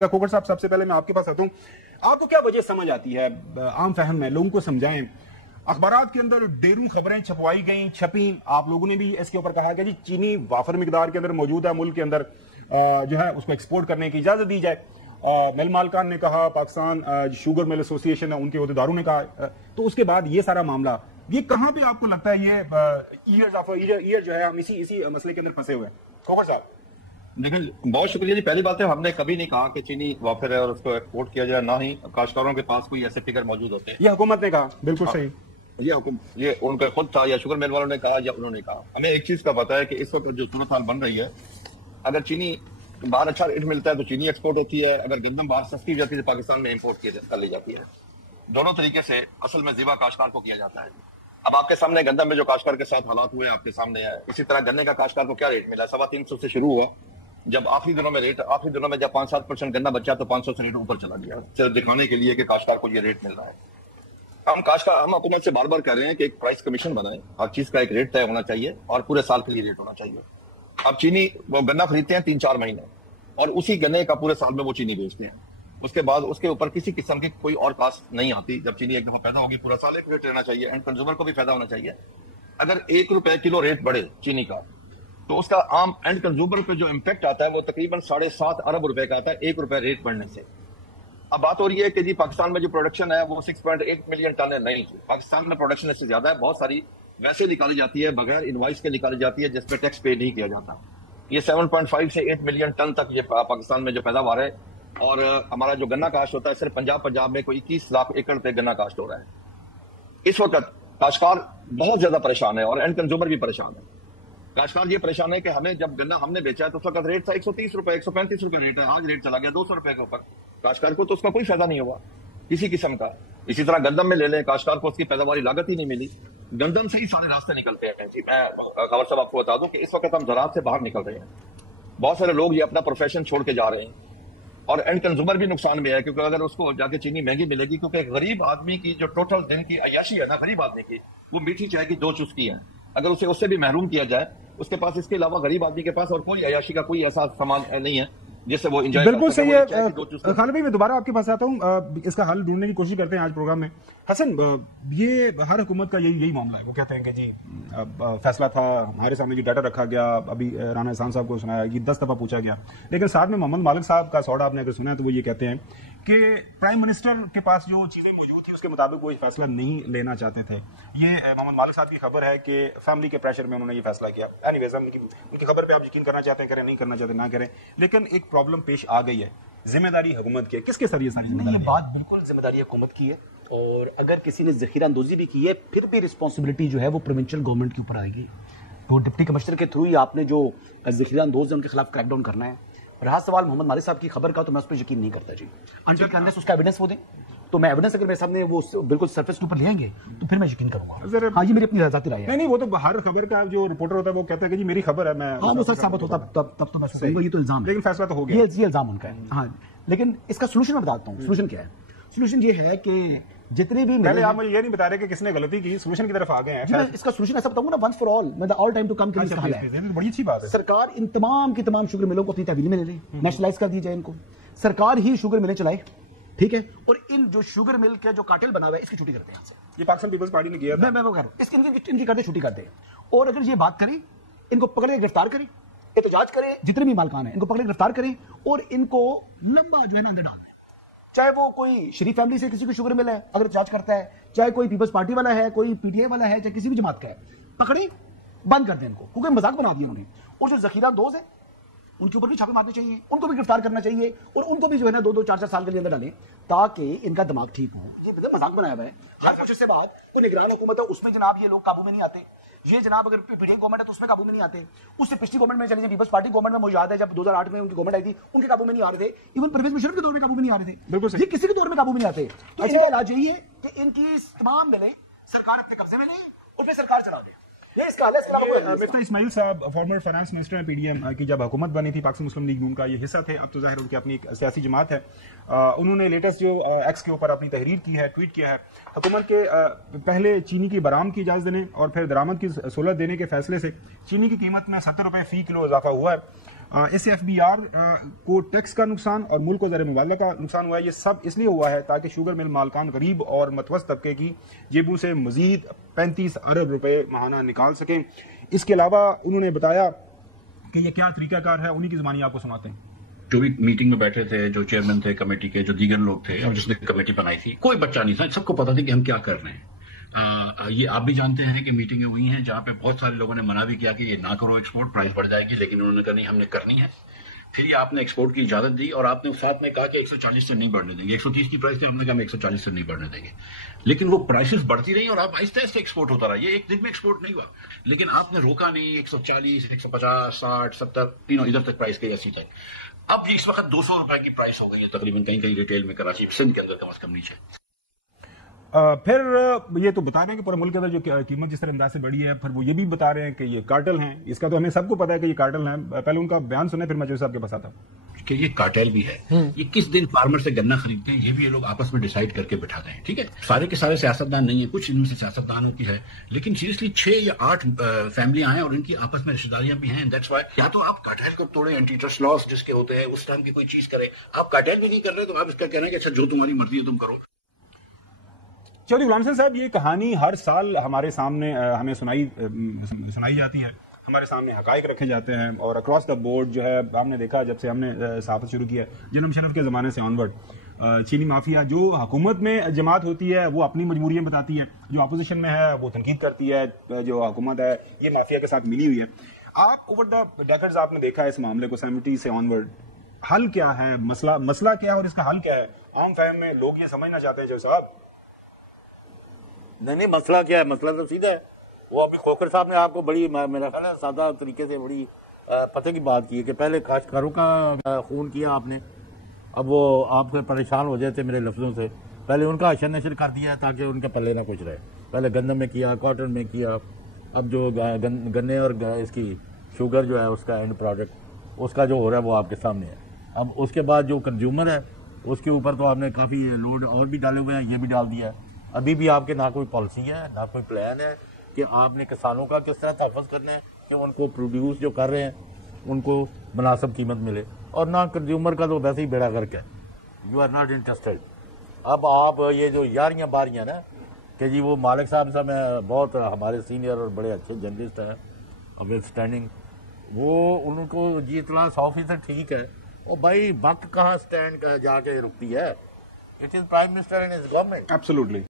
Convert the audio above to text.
खोखर साहब, सबसे पहले मैं आपके पास आता हूँ। आपको क्या वजह समझ आती है, आम फहम में लोगों को समझाएं। अखबारात के अंदर ढेरों खबरें छपवाई गई, छपी, आप लोगों ने भी इसके ऊपर कहा कि जी चीनी वाफर मिकदार के अंदर मौजूद है, मुल्क के अंदर जो है उसको एक्सपोर्ट करने की इजाजत दी जाए। मिल मालकान ने कहा, पाकिस्तान शुगर मिल एसोसिएशन है उनके अहदेदारों ने कहा। तो उसके बाद ये सारा मामला, ये कहां पे आपको लगता है ये ईयर जो है हम इसी मसले के अंदर फंसे हुए हैं? खोखर साहब देखिए, बहुत शुक्रिया जी। पहली बात है, हमने कभी नहीं कहा कि चीनी वाफिर है और उसको एक्सपोर्ट किया जाए, ना ही काश्तकारों के पास कोई ऐसे फिगर मौजूद होते हैं। ये हुकूमत ने कहा, बिल्कुल सही। ये उनका खुद था या शुगर मिल वालों ने कहा या उन्होंने कहा। हमें एक चीज का पता है कि इस वक्त जो सूरत हाल बन रही है, अगर चीनी बाहर अच्छा रेट मिलता है तो चीनी एक्सपोर्ट होती है, अगर गंदम बाहर सस्ती जाती है तो पाकिस्तान में इम्पोर्ट कर ली जाती है। दोनों तरीके से असल में ज़िबा काश्तकार को किया जाता है। अब आपके सामने गंदम में जो काश्तकार के साथ हालात हुए आपके सामने है। इसी तरह गन्ने का काश्तकार को क्या रेट मिला? 350 से शुरू हुआ, जब आखिरी दिनों में जब 5-7% गन्ना बचा तो 500 से रेट ऊपर चला गया, सिर्फ दिखाने के लिए कि काश्तकार को ये रेट मिल रहा है। हम हुकूमत से बार बार कह रहे हैं कि एक प्राइस कमीशन बनाए, हर चीज का एक रेट तय होना चाहिए और पूरे साल के लिए रेट होना चाहिए। अब चीनी वो गन्ना खरीदते हैं 3-4 महीने और उसी गन्ने का पूरे साल में वो चीनी बेचते हैं। उसके बाद उसके ऊपर किसी किस्म की कोई और कास्ट नहीं आती। जब चीनी एक दफा पैदा होगी पूरा साल एक रेट रहना चाहिए, एंड कंज्यूमर को भी फायदा होना चाहिए। अगर ₹1 किलो रेट बढ़े चीनी का तो उसका आम एंड कंज्यूमर पे जो इम्पैक्ट आता है वो तकरीबन 7.5 अरब रुपए का आता है ₹1 रेट बढ़ने से। अब बात हो रही है कि जी पाकिस्तान में जो प्रोडक्शन है वो 6.8 मिलियन टन है। नहीं, पाकिस्तान में प्रोडक्शन इससे ज्यादा है। बहुत सारी वैसे निकाली जाती है, बगैर इनवाइस के निकाली जाती है, जिसपे टैक्स पे नहीं किया जाता। ये 7.5 से 8 मिलियन टन तक ये पाकिस्तान में जो पैदावार है। और हमारा जो गन्ना काश्त होता है, सिर्फ पंजाब में कोई 21 लाख एकड़ पे गन्ना काश्त हो रहा है। इस वक्त काश्तकार बहुत ज्यादा परेशान है और एंड कंज्यूमर भी परेशान है। काश्तकार ये परेशान है कि हमें जब गन्ना हमने बेचा है तो उस वक्त रेट था ₹130, ₹135 रेट है। आज रेट चला गया ₹200 के ऊपर। काश्तकार को तो उसका कोई फायदा नहीं हुआ किसी किस्म का। इसी तरह गंदम में ले लें, काश्तकार को उसकी पैदावारी लागत ही नहीं मिली। गंदम से ही सारे रास्ते निकलते हैं जी। मैं खबर साहब आपको बता दूं कि इस वक्त हम ज़राअत से बाहर निकल रहे हैं। बहुत सारे लोग ये अपना प्रोफेशन छोड़ के जा रहे हैं और एंड कंज्यूमर भी नुकसान में है, क्योंकि अगर उसको जाके चीनी महंगी मिलेगी, क्योंकि गरीब आदमी की जो टोटल दिन की अय्याशी है ना, गरीब आदमी की, वो मीठी चाय की 2 चुस्की है। अगर उसे उससे भी महरूम किया जाए, उसके पास इसके अलावा गरीब आदमी के पास और कोई अय्याशी का कोई ऐसा सामान नहीं है जिससे वो एंजॉय। बिल्कुल सही है। खालिद भाई, मैं दोबारा आपके पास आता हूँ, इसका हल ढूंढने की कोशिश करते हैं आज प्रोग्राम में। हसन, ये हर हुकूमत का यही मामला है। वो कहते हैं कि जी फैसला था, हमारे सामने जी डाटा रखा गया, अभी राना एहसान साहब को सुनाया, ये 10 दफा पूछा गया, लेकिन साथ में मोहम्मद मालिक साहब का सौड़ा आपने अगर सुना है तो वो ये कहते हैं कि प्राइम मिनिस्टर के पास जो चीजें मौजूद थी उसके मुताबिक वो फैसला नहीं लेना चाहते थे। ये मोहम्मद मालिक साहब की खबर है कि फैमिली के प्रेशर में उन्होंने ये फैसला किया। एनीवेज, उनकी खबर पे आप यकीन करना चाहते हैं करें, नहीं करना चाहते ना करें, लेकिन एक प्रॉब्लम पेश आ गई है। जिम्मेदारी हुकूमत की है, किसके सर ये सारी जिम्मेदारी? ये बात बिल्कुल जिम्मेदारी हुकूमत की है, और अगर किसी ने जखीरा अंदोजी भी की है फिर भी रिस्पॉन्सिबिलिटी जो है वो प्रोविंशियल गवर्नमेंट के ऊपर आएगी। तो डिप्टी कमिश्नर के थ्रू ही आपने जो जखीरा अंदोज है उनके खिलाफ क्रैकडाउन करना है। रहा सवाल मोहम्मद मालिक साहब की खबर का, तो मैं उस पर यकीन नहीं करता जी, अनटिल अनलेस उसका एविडेंस वो दें। तो मैं एविडेंस अगर मेरे सामने वो बिल्कुल सरफेस के ऊपर ले आएंगे तो फिर मैं यकीन करूंगा। हाँ, ये मेरी अपनी ज़ाती राय है। नहीं, वो तो हर खबर का जो रिपोर्टर होता है वो कहता है कि जी मेरी खबर है, मैं हाँ, वो सच साबित होता तब तो मैं कहूंगा ये तो इल्जाम है, लेकिन फैसला तो हो गया। ये इल्जाम उनका है। हाँ, लेकिन इसका सोल्यूशन मैं बताता हूँ। सोल्यूशन क्या है? सोल्यूशन ये है कि जितने भी, पहले आप मुझे ये नहीं बता रहे कि किसने गलती की, सोल्यूशन की तरफ आ गए हैं। इसका सोल्यूशन ऐसा बताऊंगा ना, वंस फॉर ऑल, मतलब ऑल टाइम टू कम के लिए है। बड़ी अच्छी बात है। सरकार इन तमाम की तमाम शुगर मिलों को अपनी तहवील में ले ले, नेशनलाइज कर दी जाए इनको, सरकार ही शुगर मिलें चलाए, ठीक है। और इन जो शुगर मिल के जो कार्टेल बना हुआ है इसकी छुट्टी करते हैं। ये पाकिस्तान पीपल्स पार्टी ने किया था। मैं वो कह रहा हूं, इनकी करते छुट्टी कर दे। और अगर ये बात करें, इनको पकड़ के गिरफ्तार करें, एहतजाज करें, जितने भी मालकान हैं इनको पकड़ के गिरफ्तार करें और इनको लंबा जो है ना अंदर डालना है। चाहे वो कोई शरीफ फैमिली से किसी को शुगर मिला है अगर एहतजाज करता है, चाहे कोई पीपल्स पार्टी वाला है, कोई पीटीआई वाला है, चाहे किसी भी जमात का है, पकड़े, बंद कर दें इनको, क्योंकि मजाक बना दिया उन्होंने। और जो जखीरा अंदोज है उनके ऊपर भी छापे मारने चाहिए, उनको भी गिरफ्तार करना चाहिए और उनको भी जो है ना 2-2, 4-4 साल के लिए अंदर डालें ताकि इनका दिमाग ठीक हो। ये मजाक बनाया हुआ है। हर कुछ इससे बात कोई निगरान हुकूमत है उसमें जनाब ये लोग काबू में नहीं आते। ये जनाब अगर पीटीआई गवर्नमेंट है तो उसमें काबू में नहीं आते। उससे पिछली गवर्नमेंट में चले जाए, पीपल्स पार्टी गवर्नमेंट में मुझे याद है जब 2008 में उनकी गवर्नमेंट आई थी, उनके काबू में नहीं आ रहे थे। इवन परवेज मुशर्रफ के दौर में काबू में नहीं आ रहे थे। बिल्कुल, ये किसी के दौर में काबू में नहीं आते। तो इनका इलाज यही है कि इनकी तमाम मिलें सरकार अपने कब्जे में ले और फिर सरकार चला दे। मिस्टर इस्माइल साहब फॉर्मर फाइनेंस मिनिस्टर हैं पीडीएम की, जब हुकूमत बनी थी पाकिस्तान मुस्लिम लीग नून का ये हिस्सा थे, अब तो जाहिर उनकी अपनी एक सियासी जमात है। उन्होंने लेटेस्ट जो एक्स के ऊपर अपनी तहरीर की है, ट्वीट किया है, हुकूमत के पहले चीनी की बरामद की इजाजत देने और फिर दरामद की सहूलत देने के फैसले से चीनी की कीमत में ₹70 फी किलो इजाफा हुआ है। SFBR को टैक्स का नुकसान और मुल्क को ज़र मुबादला का नुकसान हुआ है। ये सब इसलिए हुआ है ताकि शुगर मिल मालकान गरीब और मतवस्त तबके की जेबों से मजीद 35 अरब रुपए माहाना निकाल सकें। इसके अलावा उन्होंने बताया कि ये क्या तरीकाकार है, उन्हीं की ज़बानी आपको सुनाते हैं। जो भी मीटिंग में बैठे थे, जो चेयरमैन थे कमेटी के, जो दीगर लोग थे और जिसने कमेटी बनाई थी, कोई बच्चा नहीं था, सबको पता था कि हम क्या कर रहे हैं। ये आप भी जानते हैं कि मीटिंगें हुई हैं जहां पे बहुत सारे लोगों ने मना भी किया कि ये ना करो एक्सपोर्ट, प्राइस बढ़ जाएगी, लेकिन उन्होंने कहा नहीं हमने करनी है। फिर ये आपने एक्सपोर्ट की इजाजत दी और आपने साथ में कहा कि 140 से नहीं बढ़ने देंगे। 130 की प्राइस थी, हमने कहा हम 140 से नहीं बढ़ने देंगे। लेकिन वो प्राइसेस बढ़ती रही और आप आहिस्ता आहिस्ता एक्सपोर्ट होता रहा। ये एक दिन में एक्सपोर्ट नहीं हुआ, लेकिन आपने रोका नहीं। 140, 150, 60, 70 तीनों इधर तक प्राइस गई, 80 तक। अब इस वक्त 200 रुपए की प्राइस हो गई है तकरीबन, कहीं कहीं रिटेल में, कराची सिंध के अंदर कम से कम नीचे। फिर ये तो बता रहे हैं कि पूरे मुल्क के अंदर जो कीमत जिस तरह अंदाज से बढ़ी है, फिर वो ये भी बता रहे हैं कि ये कार्टेल हैं। इसका तो हमें सबको पता है कि ये कार्टेल हैं। पहले उनका बयान सुने, फिर मैं जो साहब के पास आता हूँ कि ये कार्टेल भी है। ये किस दिन फार्मर से गन्ना खरीदते हैं ये भी ये लोग आपस में डिसाइड करके बिठाते हैं। ठीक है, सारे के सारे सियासतदान नहीं है, कुछ इनमें से सियासतदानों की है, लेकिन सीरियसली 6 या 8 फैमिलियां हैं और इनकी आपस में रिश्तेदारियां भी हैं। दैट्स व्हाई या तो आप कार्टेल को तोड़े, एंटी ट्रस्ट लॉस जिसके होते हैं उस टाइम की कोई चीज करें। आप कार्टेल भी नहीं कर रहे तो आप इसका कहना है कि अच्छा जो तुम्हारी मर्जी है तुम करो। चौधरी गुलाम हसन साहब, ये कहानी हर साल हमारे सामने हमें सुनाई जाती है, हमारे सामने हकाइक रखे जाते हैं और अक्रॉस द बोर्ड जो है हमने देखा जब से हमने सहाफत शुरू किया जनरल मुशर्रफ के ज़माने से ऑनवर्ड, चीनी माफिया जो हुकूमत में जमात होती है वो अपनी मजबूरियां बताती है, जो अपोजिशन में है वो तनकीद करती है, जो हुकूमत है ये माफिया के साथ मिली हुई है। आप ओवर द डेकेड्स आपने देखा है इस मामले को 70 से ऑनवर्ड, हल क्या है, मसला क्या है और इसका हल क्या है? आम फहम में लोग ये समझना चाहते हैं जो साहब नहीं, मसला क्या है? मसला तो सीधा है। वो अभी खोखर साहब ने आपको बड़ी मेरा ख्याल है सादा तरीके से बड़ी पते की बात की है कि पहले काश्तकारों का खून किया आपने, अब वो आपसे परेशान हो जाते मेरे लफ्जों से। पहले उनका अशर नशर कर दिया ताकि उनके पल्ले ना कुछ रहे। पहले गंदम में किया, कॉटन में किया, अब जो गन्ने और इसकी शुगर जो है उसका एंड प्रोडक्ट उसका जो हो रहा है वो आपके सामने है। अब उसके बाद जो कंज्यूमर है उसके ऊपर तो आपने काफ़ी लोड और भी डाले हुए हैं, ये भी डाल दिया है। अभी भी आपके ना कोई पॉलिसी है ना कोई प्लान है कि आपने किसानों का किस तरह तहफ़्फ़ुज़ करना है कि उनको प्रोड्यूस जो कर रहे हैं उनको मुनासिब कीमत मिले, और ना कंज्यूमर का तो वैसे ही बेड़ा गर्क है। You are not interested. अब आप ये जो यारियाँ बारियाँ ना कि जी वो मालिक साहब से मैं बहुत हमारे सीनियर और बड़े अच्छे जर्नलिस्ट हैं विद स्टैंडिंग, वो उनको जी इतना 100% ठीक है। और भाई वक्त कहाँ स्टैंड जाके रुकती है? It is prime minister and his government. Absolutely.